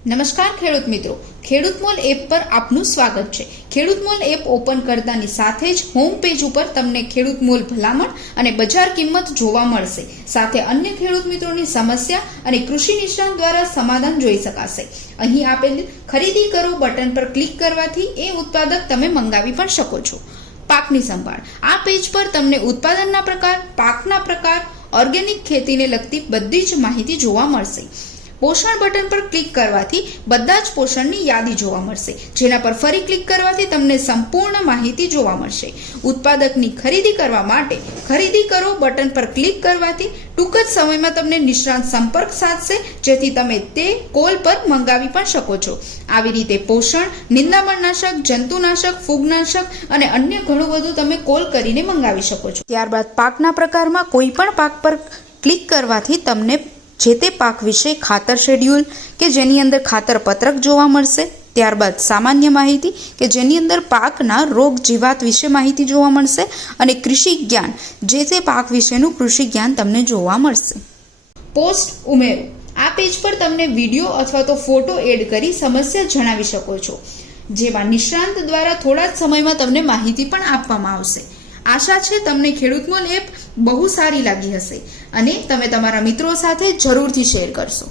નમસ્કાર ખેડૂત મિત્રો, ખેડૂત મોલ એપ પર આપનું સ્વાગત છે। ખેડૂત મોલ એપ ઓપન કરતાની સાથે જ હોમ પેજ ઉપર તમને ખેડૂત મોલ ભલામણ અને બજાર કિંમત જોવા મળશે। સાથે અન્ય ખેડૂત મિત્રોની સમસ્યા અને કૃષિ નિષ્ણાત દ્વારા સમાધાન જોઈ શકાશે। અહીં આપેલ ખરીદી કરો બટન પર ક્લિક કરવાથી એ ઉત્પાદક તમે મંગાવી પણ શકો છો। પાકની સંભાળ આ પેજ પર તમને ઉત્પાદનના પ્રકાર, પાકના પ્રકાર, ઓર્ગેનિક ખેતીને લગતી બધી જ માહિતી જોવા મળશે। પોષણ બટન પર ક્લિક કરવાથી બધા જ પોષણની યાદી જોવા મળશે, જેના પર ફરી ક્લિક કરવાથી તમને સંપૂર્ણ માહિતી જોવા મળશે। ઉત્પાદકની ખરીદી કરવા માટે ખરીદી કરો બટન પર ક્લિક કરવાથી ટૂંક જ સમયમાં તમને નિષ્ણાત સંપર્ક સાધશે, જેથી તમે તે કોલ પર મંગાવી પણ શકો છો। આવી રીતે પોષણ, નિંદામણનાશક, જંતુનાશક, ફૂગનાશક અને અન્ય ઘણું બધું તમે કોલ કરીને મંગાવી શકો છો। ત્યારબાદ પાકના પ્રકારમાં કોઈ પણ પાક પર ક્લિક કરવાથી તમને જે તે પાક વિશે ખાતર શેડ્યુલ કે જેની અંદર ખાતર પત્રક જોવા મળશે। ત્યારબાદ સામાન્ય માહિતી કે જેની અંદર પાકના રોગ જીવાત વિશે માહિતી જોવા મળશે અને કૃષિ જ્ઞાન જે તે પાક વિશેનું કૃષિ જ્ઞાન તમને જોવા મળશે। પોસ્ટ ઉમેરો આ પેજ પર તમને વિડીયો અથવા તો ફોટો એડ કરી સમસ્યા જણાવી શકો છો, જેમાં નિષ્ણાંત દ્વારા થોડા જ સમયમાં તમને માહિતી પણ આપવામાં આવશે। આશા છે તમને ખેડૂત મોલ એપ બહુ સારી લાગી હશે અને તમે તમારા મિત્રો સાથે જરૂરથી શેર કરશો।